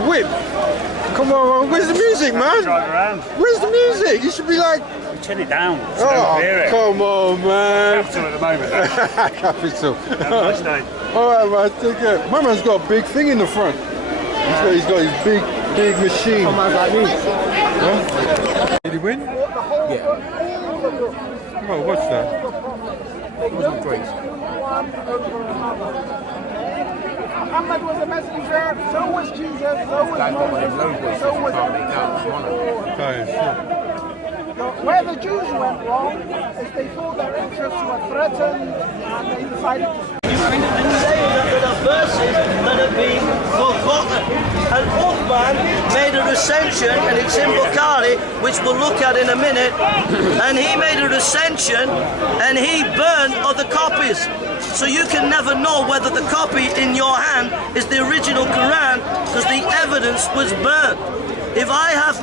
the whip. Come on, where's the music, man? Drive around. Where's the music? You should be like... Turn it down. So Oh, don't hear it. come on, man. Capital at the moment. Capital. Have a nice day. All right, man, take care. My man's got a big thing in the front. He's got his big machine. Come on, like me. Huh? Did he win? Yeah. Oh, what's that? It wasn't great. Muhammad was a messenger, so was Jesus, so was Moses, so was where the Jews went wrong is they thought their interests were threatened and they decided to... There are verses that have been forgotten. And Uthman made a recension, and it's in Bukhari, which we'll look at in a minute, and he made a recension and he burned other copies. So you can never know whether the copy in your hand is the original Quran because the evidence was burnt. If I have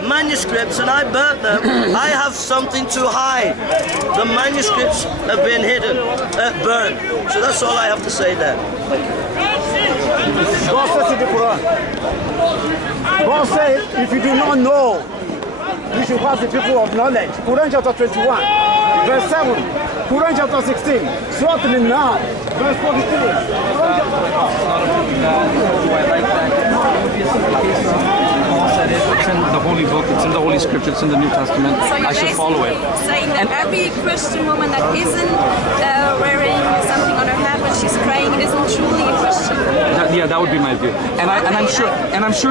manuscripts and I burnt them, I have something to hide. The manuscripts have been hidden, burnt. So that's all I have to say there. God says in the Quran. God said, if you do not know, you should ask the people of knowledge. Quran chapter 21, verse 7. Quran chapter 16, Surah Al-Nahl, verse 43. Quran chapter 12. It's in the Holy Book, it's in the Holy Scripture, it's in the New Testament. So I should follow it. Saying that every Christian woman that isn't wearing something on her head when she's praying isn't truly a Christian. That would be my view. And I'm sure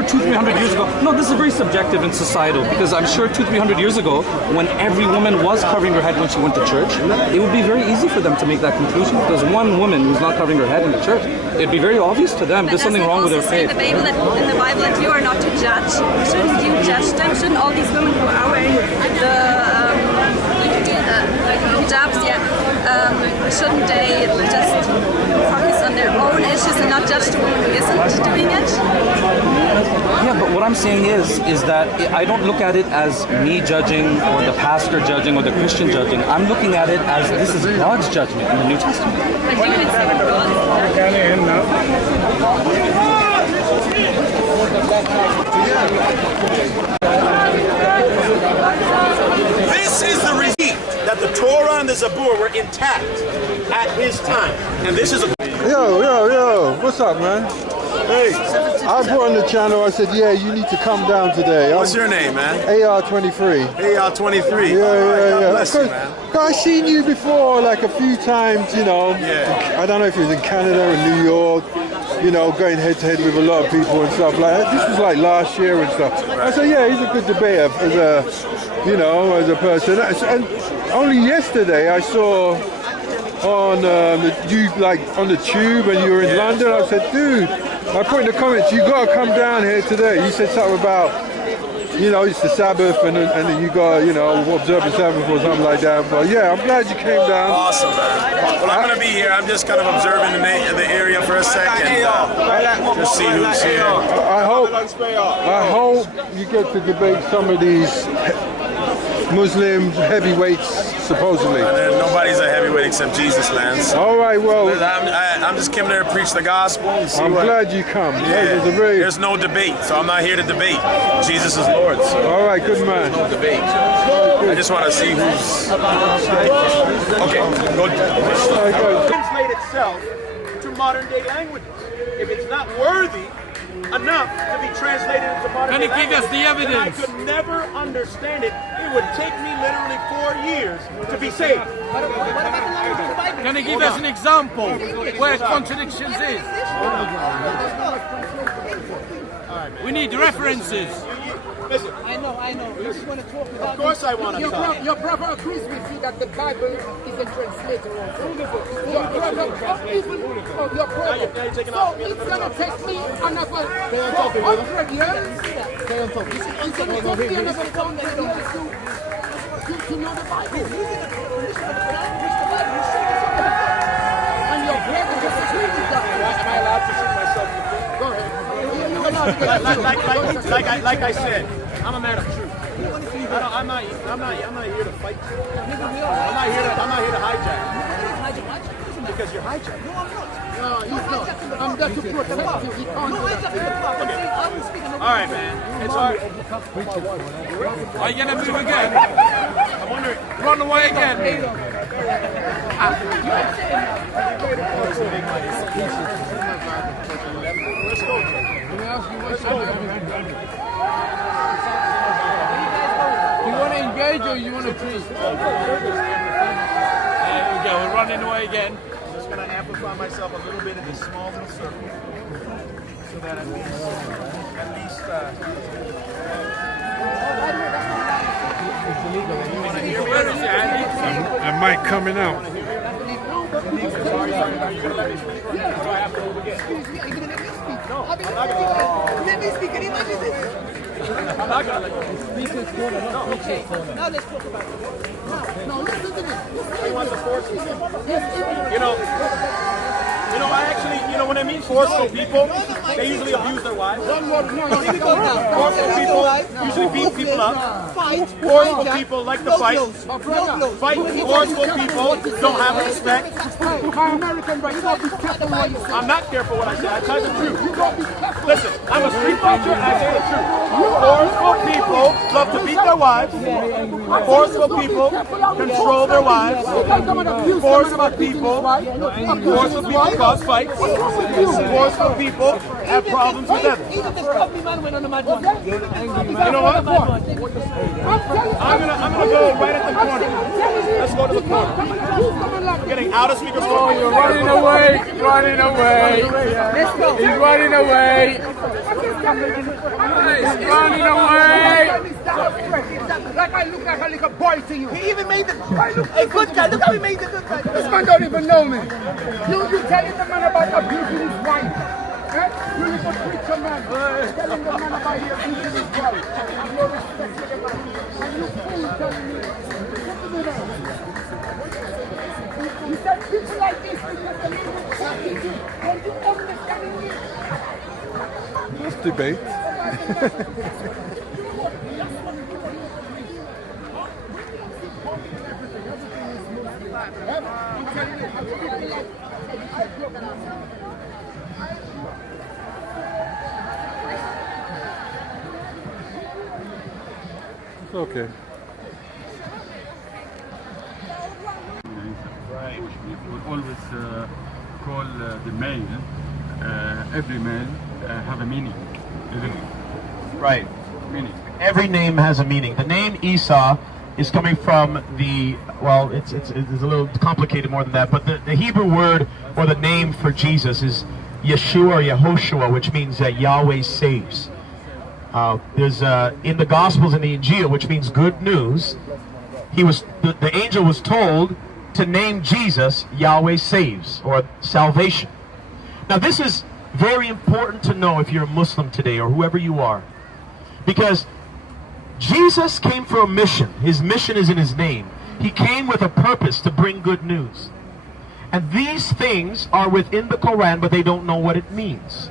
200-300 years ago. No, this is very subjective and societal because I'm sure 200-300 years ago, when every woman was covering her head when she went to church, it would be very easy for them to make that conclusion. Because one woman who's not covering her head in the church, it'd be very obvious to them there's something wrong with her faith. In the Bible that you are not to judge. Shouldn't you judge them? Shouldn't all these women who are wearing the hijabs, shouldn't they just focus on their own issues and not judge the woman who isn't doing it? Yeah, but what I'm saying is that I don't look at it as me judging or the pastor judging or the Christian judging. I'm looking at it as this is God's judgment in the New Testament. But you would say This is the receipt that the Torah and the Zabur were intact at his time. And this is a... Yo, what's up, man? Hey, I brought on the channel, I said, yeah, you need to come down today. What's your name, man? AR23. AR23. Yeah. God bless you, man. I've seen you before, like a few times, you know. Yeah. I don't know if it was in Canada or New York, you know, going head to head with a lot of people and stuff like that. This was like last year and stuff. I said, yeah, he's a good debater as a, you know, as a person. And only yesterday I saw on you like on the tube and you were in London. I said, dude, I put in the comments, you got to come down here today. You said something about, you know, it's the Sabbath and then you got, you know, observe the Sabbath or something like that. But yeah, I'm glad you came down. Awesome, man. Well, I'm going to be here. I'm just kind of observing the area for a second. Just see who's here. I hope you get to debate some of these Muslim heavyweights, supposedly. Nobody's a heavyweight except Jesus, man. So all right, well, I'm just coming there to preach the gospel. I'm glad you come. Yeah. There's no debate, so I'm not here to debate. Jesus is Lord. So all right, good man. No debate. I just want to see who's... Okay, go. Translate itself to modern day languages. If it's not worthy enough to be translated into modern day language, give us the evidence? I could never understand it. It would take me literally 4 years to be saved. Can you give us an example where contradictions is? We need references. Listen, I know. You just want to talk about... of course I want to talk. Your brother agrees with you that the Bible is a translator also. Your brother, even your brother. So it's going to take me another 400 years. It's going to take me another 400 years to know the Bible. And your brother disagrees with that. Am I allowed to shoot myself in the foot? Go ahead. Like I said, I'm a man of truth. I'm not here to fight. I'm not here to hijack. Because you're hijacking. No, I'm not. No, he's not. I'm there to protect you. You can't do that. All right, man. It's hard. Are you going to move again? I'm wondering. Run away again. You want to engage or you want to treat? There we go. We're running away again. I'm just going to amplify myself a little bit in this small little circle. So that at least Where is it, Andy? And Mike coming out. Let me speak. Can you imagine this? I'm not going to let No, listen to this. you want to force me. You know, I actually, when I mean forceful people, they usually abuse their wives. Forceful people usually beat people up. Forceful people like to fight. Forceful people don't have respect. I'm not careful what I say. I tell the truth. Listen, I'm a street fighter and I say the truth. Forceful people love to beat their wives. Forceful people control their wives. Forceful people cause fights. Forceful people have problems with others. You know what? I'm gonna go right at the corner. Let's go to the corner. We're getting out of speaker's corner. You're running away. Running away. He's running away. He's running away. Like I look like a little boy to you. He even made the a good guy. Look how he made the good guy. This man don't even know me. You telling the man about abusing his wife. You little preacher man. Telling the man about he abusing his wife. And no respect for the man. And you fool telling me. You said people like this because the man was talking to you. And you understanding me. Let's debate. It's okay. Right. We always call the male, every male have a meaning. Right. Meaning. Every name has a meaning. The name Esau is coming from the, well, it's a little complicated more than that, but the Hebrew word or the name for Jesus is Yeshua or Yehoshua, which means that Yahweh saves. There's in the Gospels in the Injil, which means good news, the angel was told to name Jesus Yahweh saves, or salvation. Now this is very important to know if you're a Muslim today or whoever you are, because Jesus came for a mission. His mission is in his name. He came with a purpose to bring good news. And these things are within the Quran, but they don't know what it means.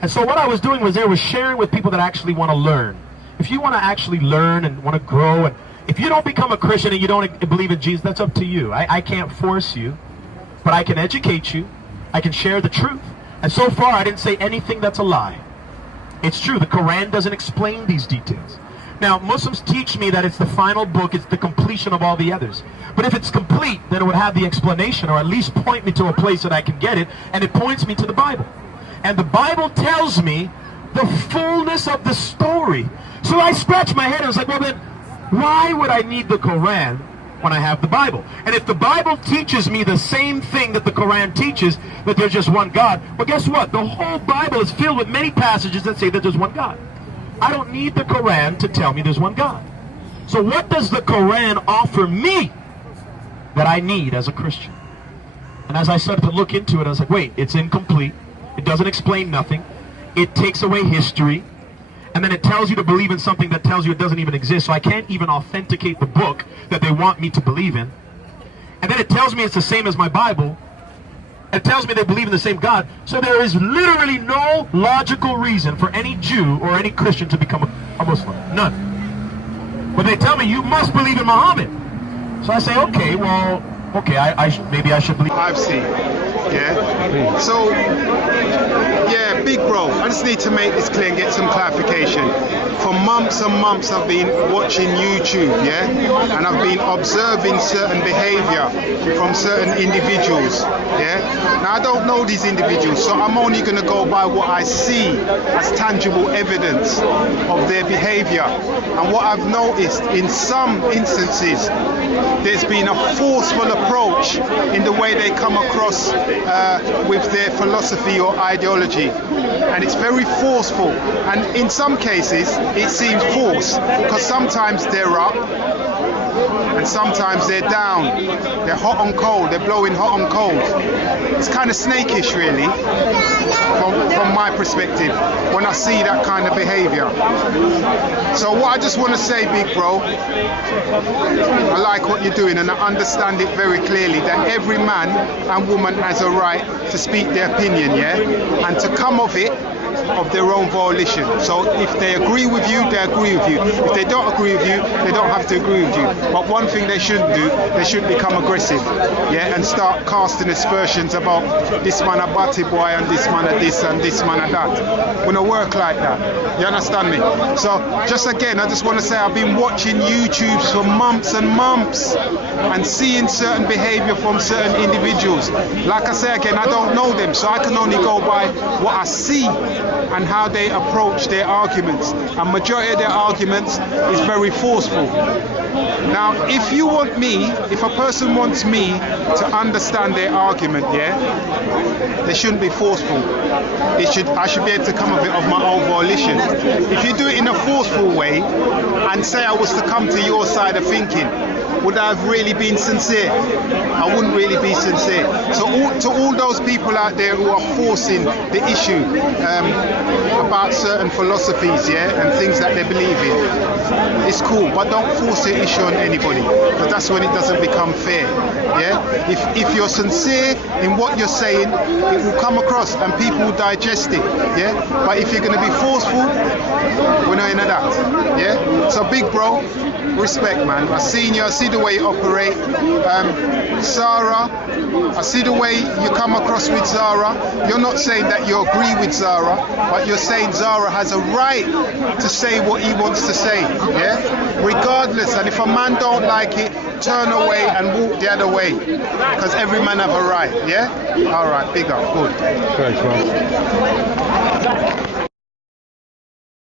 And so what I was doing was sharing with people that actually want to learn. If you want to actually learn and want to grow, and if you don't become a Christian and you don't believe in Jesus, that's up to you. I can't force you, but I can educate you. I can share the truth. And so far, I didn't say anything that's a lie. It's true, the Quran doesn't explain these details. Now, Muslims teach me that it's the final book, it's the completion of all the others. But if it's complete, then it would have the explanation, or at least point me to a place that I can get it, and it points me to the Bible. And the Bible tells me the fullness of the story. So I scratched my head and was like, well then, why would I need the Quran when I have the Bible? And if the Bible teaches me the same thing that the Quran teaches, that there's just one God, well guess what? The whole Bible is filled with many passages that say that there's one God. I don't need the Quran to tell me there's one God. So what does the Quran offer me that I need as a Christian? And as I started to look into it, I was like, wait, it's incomplete. It doesn't explain nothing. It takes away history. And then it tells you to believe in something that tells you it doesn't even exist. So I can't even authenticate the book that they want me to believe in. And then it tells me it's the same as my Bible. It tells me they believe in the same God. So there is literally no logical reason for any Jew or any Christian to become a Muslim. None. But they tell me you must believe in Muhammad. So I say, okay, well, okay, maybe I should believe. I've seen. Yeah. So, yeah, big bro. I just need to make this clear and get some clarification. For months and months, I've been watching YouTube, yeah, and I've been observing certain behaviour from certain individuals, yeah. Now I don't know these individuals, so I'm only going to go by what I see as tangible evidence of their behaviour. And what I've noticed in some instances, there's been a forceful approach in the way they come across with their philosophy or ideology, and it's very forceful. And in some cases, it seems forced because sometimes they're up and sometimes they're down. They're hot and cold. They're blowing hot and cold. It's kind of snakish, really, from my perspective, when I see that kind of behaviour. So what I just want to say, big bro, I like what you're doing, and I understand it very clearly that every man and woman has a right to speak their opinion, yeah, and to come of it of their own volition. So if they agree with you, they agree with you. If they don't agree with you, they don't have to agree with you. But one thing they shouldn't do, they shouldn't become aggressive, yeah, and start casting aspersions about this man a batty boy and this man a this and this man a that. We don't work like that. You understand me? So just again, I just want to say I've been watching YouTubes for months and months and seeing certain behaviour from certain individuals. Like I say again, I don't know them, so I can only go by what I see and how they approach their arguments. And majority of their arguments is very forceful. Now, if you want me, if a person wants me to understand their argument, yeah, they shouldn't be forceful. I should be able to come of it of my own volition. If you do it in a forceful way, and say I was to come to your side of thinking, would I have really been sincere? I wouldn't really be sincere. So to all those people out there who are forcing the issue about certain philosophies, yeah, and things that they believe in, it's cool, but don't force the issue on anybody, because that's when it doesn't become fair, yeah. If you're sincere in what you're saying, it will come across and people will digest it, yeah. But if you're going to be forceful, we're not into that, yeah. So big bro, respect, man. I see the way you operate. Zara, I see the way you come across with Zara. You're not saying that you agree with Zara, but you're saying Zara has a right to say what he wants to say, yeah? Regardless, and if a man don't like it, turn away and walk the other way, because every man have a right, yeah? All right, big up, good. Thanks, man.